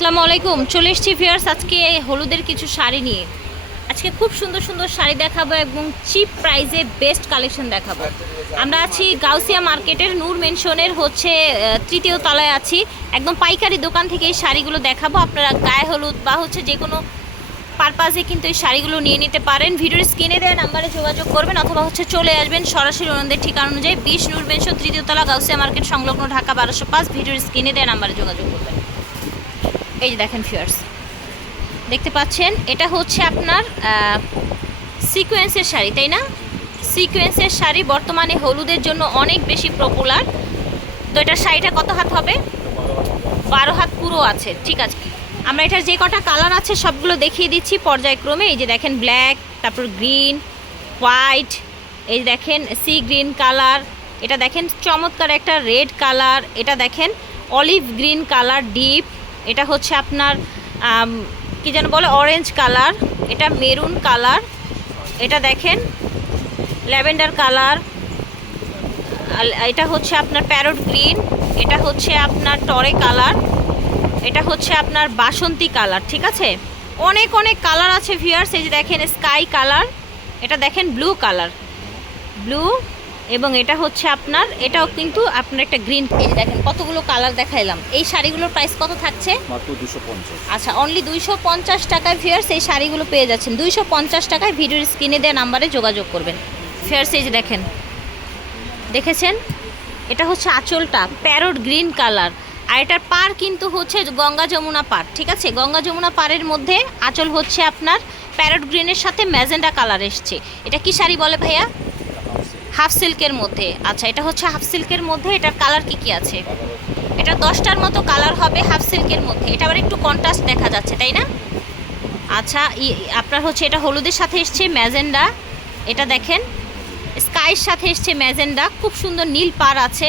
আসসালামু আলাইকুম। চলে এসেছি ভিয়ার্স আজকে হলুদের কিছু শাড়ি নিয়ে। আজকে খুব সুন্দর সুন্দর শাড়ি দেখাবো এবং চিপ প্রাইসে বেস্ট কালেকশন দেখাবো। আমরা আছি গাউসিয়া মার্কেটের, নূর মেনশনের হচ্ছে তৃতীয় তলায় আছি। একদম পাইকারি দোকান থেকে এই শাড়িগুলো দেখাবো। আপনারা গায়ে হলুদ বা হচ্ছে যে কোনো পারপাজে কিন্তু এই শাড়িগুলো নিয়ে নিতে পারেন। ভিডিওর স্ক্রিনে দেওয়া নাম্বারে যোগাযোগ করবেন অথবা হচ্ছে চলে আসবেন সরাসরি ওনাদের ঠিকানা অনুযায়ী। বিশ নূর মেনশন, তৃতীয় তলা, গাউসিয়া মার্কেট সংলগ্ন ঢাকা বারোশো পাঁচ। ভিডিওর স্ক্রিনে দেওয়া নাম্বারে যোগাযোগ করবেন। এই যে দেখেন ফিয়ার্স দেখতে পাচ্ছেন, এটা হচ্ছে আপনার সিকোয়েন্সের শাড়ি, তাই না? সিকোয়েন্সের শাড়ি বর্তমানে হলুদের জন্য অনেক বেশি পপুলার তো এটার শাড়িটা কত হাত হবে? বারো হাত পুরো আছে, ঠিক আছে। আমরা এটার যে কটা কালার আছে সবগুলো দেখিয়ে দিচ্ছি পর্যায়ক্রমে। এই যে দেখেন ব্ল্যাক তারপর গ্রিন হোয়াইট এই যে দেখেন সি গ্রিন কালার এটা দেখেন চমৎকার একটা রেড কালার এটা দেখেন অলিভ গ্রিন কালার ডিপ এটা হচ্ছে আপনার কি যেন বলে অরেঞ্জ কালার এটা মেরুন কালার এটা দেখেন ল্যাভেন্ডার কালার এটা হচ্ছে আপনার প্যারট গ্রিন এটা হচ্ছে আপনার টরে কালার এটা হচ্ছে আপনার বাসন্তী কালার ঠিক আছে? অনেক অনেক কালার আছে ভিউয়ার্স এই যে দেখেন স্কাই কালার এটা দেখেন ব্লু কালার ব্লু এবং এটা হচ্ছে আপনার এটাও কিন্তু আপনার একটা গ্রিন এই দেখেন কতগুলো কালার দেখাইলাম। এই শাড়িগুলোর প্রাইস কত থাকছে? আচ্ছা অনলি দুইশো পঞ্চাশ টাকায় ফেয়ার্স এই শাড়িগুলো পেয়ে যাচ্ছেন। দুইশো পঞ্চাশ টাকায় ভিডিওর স্ক্রিনে দেওয়া নাম্বারে যোগাযোগ করবেন। ফেয়ার্স এই যে দেখেন দেখেছেন? এটা হচ্ছে আঁচলটা প্যারট গ্রিন কালার আর এটার পার কিন্তু হচ্ছে গঙ্গা যমুনা পার ঠিক আছে? গঙ্গা যমুনা পারের মধ্যে আঁচল হচ্ছে আপনার প্যারট গ্রিনের সাথে ম্যাজেন্ডা কালার এসছে। এটা কি শাড়ি বলে ভাইয়া? হাফ সিল্কের মধ্যে। আচ্ছা এটা হচ্ছে হাফ সিল্কের মধ্যে, এটার কালার কি কি আছে? এটা দশটার মতো কালার হবে হাফ সিল্কের মধ্যে। এটা আবার একটু কন্ট্রাস্ট দেখা যাচ্ছে, তাই না? আচ্ছা আপনার হচ্ছে এটা হলুদের সাথে এসছে ম্যাজেন্ডা। এটা দেখেন স্কাইয়ের সাথে এসছে ম্যাজেন্ডা। খুব সুন্দর নীল পার আছে।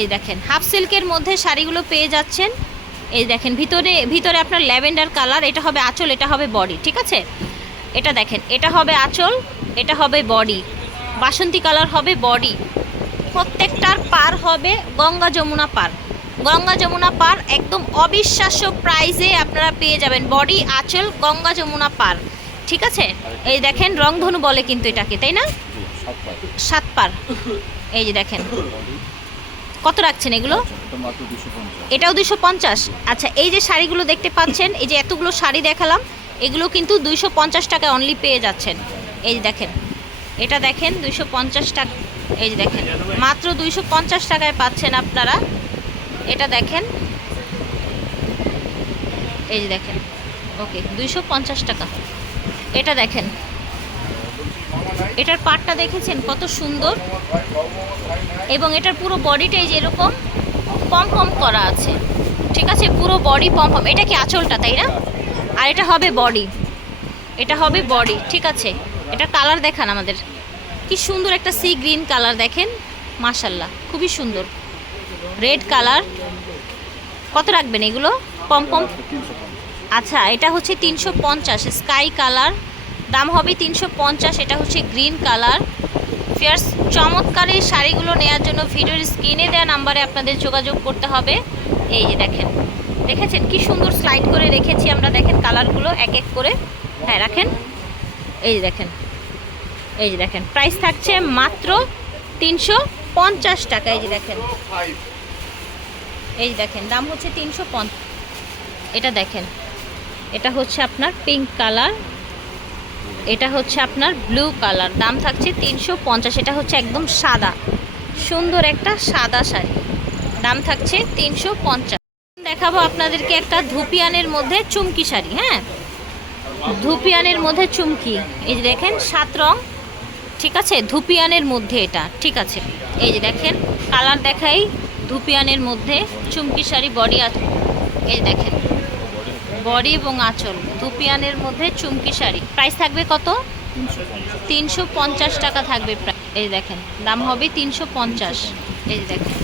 এই দেখেন, হাফ সিল্কের মধ্যে শাড়িগুলো পেয়ে যাচ্ছেন। এই দেখেন, ভিতরে ভিতরে আপনার ল্যাভেন্ডার কালার, এটা হবে আঁচল, এটা হবে বডি, ঠিক আছে? এটা দেখেন, এটা হবে আঁচল, এটা হবে বডি। বাসন্তী কালার হবে বডি। প্রত্যেকটার পার হবে গঙ্গা যমুনা পার। গঙ্গা যমুনা পার একদম অবিশ্বাস্য প্রাইজে আপনারা পেয়ে যাবেন। বডি আঁচল গঙ্গা যমুনা পার। ঠিক আছে? এই দেখেন রংধনু বলে কিন্তু এটাকে, তাই না? সাত পার। এই যে দেখেন। কত রাখছেন এগুলো? এটাও দুশো পঞ্চাশ। আচ্ছা এই যে শাড়িগুলো দেখতে পাচ্ছেন, এই যে এতগুলো শাড়ি দেখালাম, এগুলো কিন্তু দুইশো পঞ্চাশ টাকায় অনলি পেয়ে যাচ্ছেন। এই দেখেন। এটা দেখেন দুইশো পঞ্চাশ টাকা এই যে দেখেন, মাত্র দুইশো পঞ্চাশ টাকায় পাচ্ছেন আপনারা। এটা দেখেন। এই যে দেখেন, ওকে, দুইশো পঞ্চাশ টাকা। এটা দেখেন, এটার পাটটা দেখেছেন কত সুন্দর? এবং এটার পুরো বডিটাই যেরকম পম পম করা আছে। ঠিক আছে, পুরো বডি পম পম। এটা কি আঁচলটা, তাই না? আর এটা হবে বডি। এটা হবে বডি, ঠিক আছে। এটা কালার দেখান আমাদের। কি সুন্দর একটা সি গ্রিন কালার দেখেন মাশাল্লাহ খুবই সুন্দর। রেড কালার কত রাখবেন এগুলো? পম পম আচ্ছা এটা হচ্ছে তিনশো পঞ্চাশ স্কাই কালার দাম হবে তিনশো পঞ্চাশ, এটা হচ্ছে গ্রিন কালার ফিয়ার্স চমৎকার এই শাড়িগুলো নেওয়ার জন্য ভিডিওর স্ক্রিনে দেওয়া নাম্বারে আপনাদের যোগাযোগ করতে হবে। এই যে দেখেন, দেখেছেন? কি সুন্দর স্লাইড করে রেখেছি আমরা, দেখেন কালারগুলো এক এক করে। হ্যাঁ রাখেন। এই দেখেন, এই যে দেখেন প্রাইস থাকছে মাত্র তিনশো পঞ্চাশ টাকা, এই যে দেখেন। এই দেখেন, দাম হচ্ছে তিনশো পঞ্চাশ। এটা দেখেন, এটা হচ্ছে আপনার পিঙ্ক কালার এটা হচ্ছে আপনার ব্লু কালার দাম থাকছে তিনশো পঞ্চাশ, এটা হচ্ছে একদম সাদা, সুন্দর একটা সাদা শাড়ি, দাম থাকছে তিনশো পঞ্চাশ। দেখাবো আপনাদেরকে একটা ধুপিয়ানের মধ্যে চুমকি শাড়ি হ্যাঁ? ধুপিয়ানের মধ্যে চুমকি। এই যে দেখেন, সাত রং। ঠিক আছে? ধুপিয়ানের মধ্যে এটা। ঠিক আছে? এই যে দেখেন, কালার দেখাই ধুপিয়ানের মধ্যে চুমকি শাড়ি, বডি আছে এই দেখেন, বডি এবং আঁচল। ধুপিয়ানের মধ্যে চুমকি শাড়ি। প্রাইস থাকবে কত? তিনশো পঞ্চাশ টাকা থাকবে প্রায়। এই দেখেন, দাম হবে তিনশো পঞ্চাশ। এই দেখেন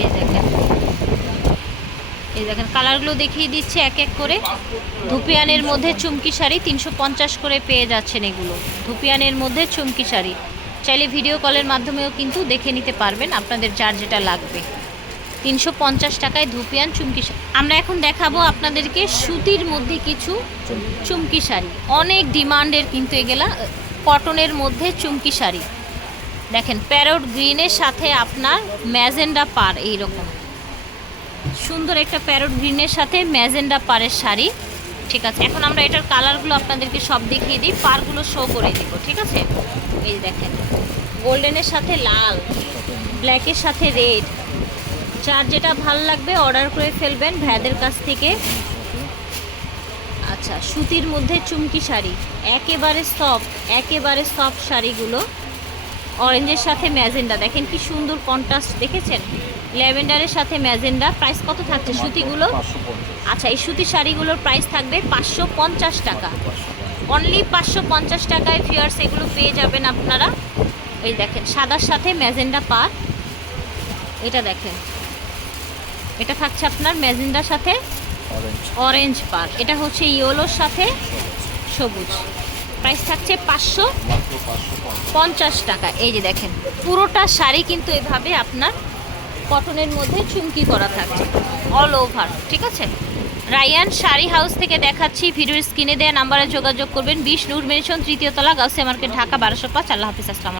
এই দেখেন। এই দেখেন, কালারগুলো দেখিয়ে দিচ্ছে এক এক করে। ধুপিয়ানের মধ্যে চুমকি শাড়ি, তিনশো পঞ্চাশ করে পেয়ে যাচ্ছেন এগুলো। ধুপিয়ানের মধ্যে চুমকি শাড়ি। চাইলে ভিডিও কলের মাধ্যমেও কিন্তু দেখে নিতে পারবেন আপনাদের যার যেটা লাগবে। তিনশো পঞ্চাশ টাকায় ধুপিয়ান চুমকি শাড়ি। আমরা এখন দেখাবো আপনাদেরকে সুতির মধ্যে কিছু চুমকি শাড়ি। অনেক ডিমান্ডের কিন্তু এগুলা, কটনের মধ্যে চুমকি শাড়ি। দেখেন, প্যারট গ্রিনের সাথে আপনার ম্যাজেন্ডা পার এইরকম। সুন্দর একটা প্যারট গ্রিনের সাথে ম্যাজেন্ডা পারের শাড়ি। ঠিক আছে, এখন আমরা এটার কালারগুলো আপনাদেরকে সব দেখিয়ে দিই পারগুলো শো করে দিব, ঠিক আছে? এই দেখেন, গোল্ডেনের সাথে লাল, ব্ল্যাকের সাথে রেড। যার যেটা ভালো লাগবে অর্ডার করে ফেলবেন ভ্যাদের কাছ থেকে। আচ্ছা সুতির মধ্যে চুমকি শাড়ি, একেবারে সফট একেবারে সফট শাড়িগুলো। অরেঞ্জের সাথে ম্যাজেন্ডা, দেখেন কি সুন্দর কন্ট্রাস্ট দেখেছেন? ল্যাভেন্ডারের সাথে ম্যাজেন্ডা। প্রাইস কত থাকছে সুতিগুলো? আচ্ছা এই সুতি শাড়িগুলোর প্রাইস থাকবে পাঁচশো পঞ্চাশ টাকা। অনলি পাঁচশো পঞ্চাশ টাকায় ফিয়ার্স এগুলো পেয়ে যাবেন আপনারা। এই দেখেন সাদার সাথে ম্যাজেন্ডা পার। এটা দেখেন। এটা থাকছে আপনার ম্যাজেন্ডার সাথে অরেঞ্জ পার। এটা হচ্ছে ইয়েলোর সাথে সবুজ। প্রাইস থাকছে পাঁচশো পঞ্চাশ টাকা। এই যে দেখেন পুরোটা শাড়ি কিন্তু এভাবে আপনার কটনের মধ্যে চুমকি করা থাকছে। অল ওভার ঠিক আছে? রায়ান শাড়ি হাউস থেকে দেখাচ্ছি ভিডিওর স্ক্রিনে দেওয়া নাম্বারে যোগাযোগ করবেন। বিশ নূর মেনশন তৃতীয় তলা গাউসে মার্কেট ঢাকা, বারোশো পাঁচ। আল্লাহ হাফিজ, আসসালাম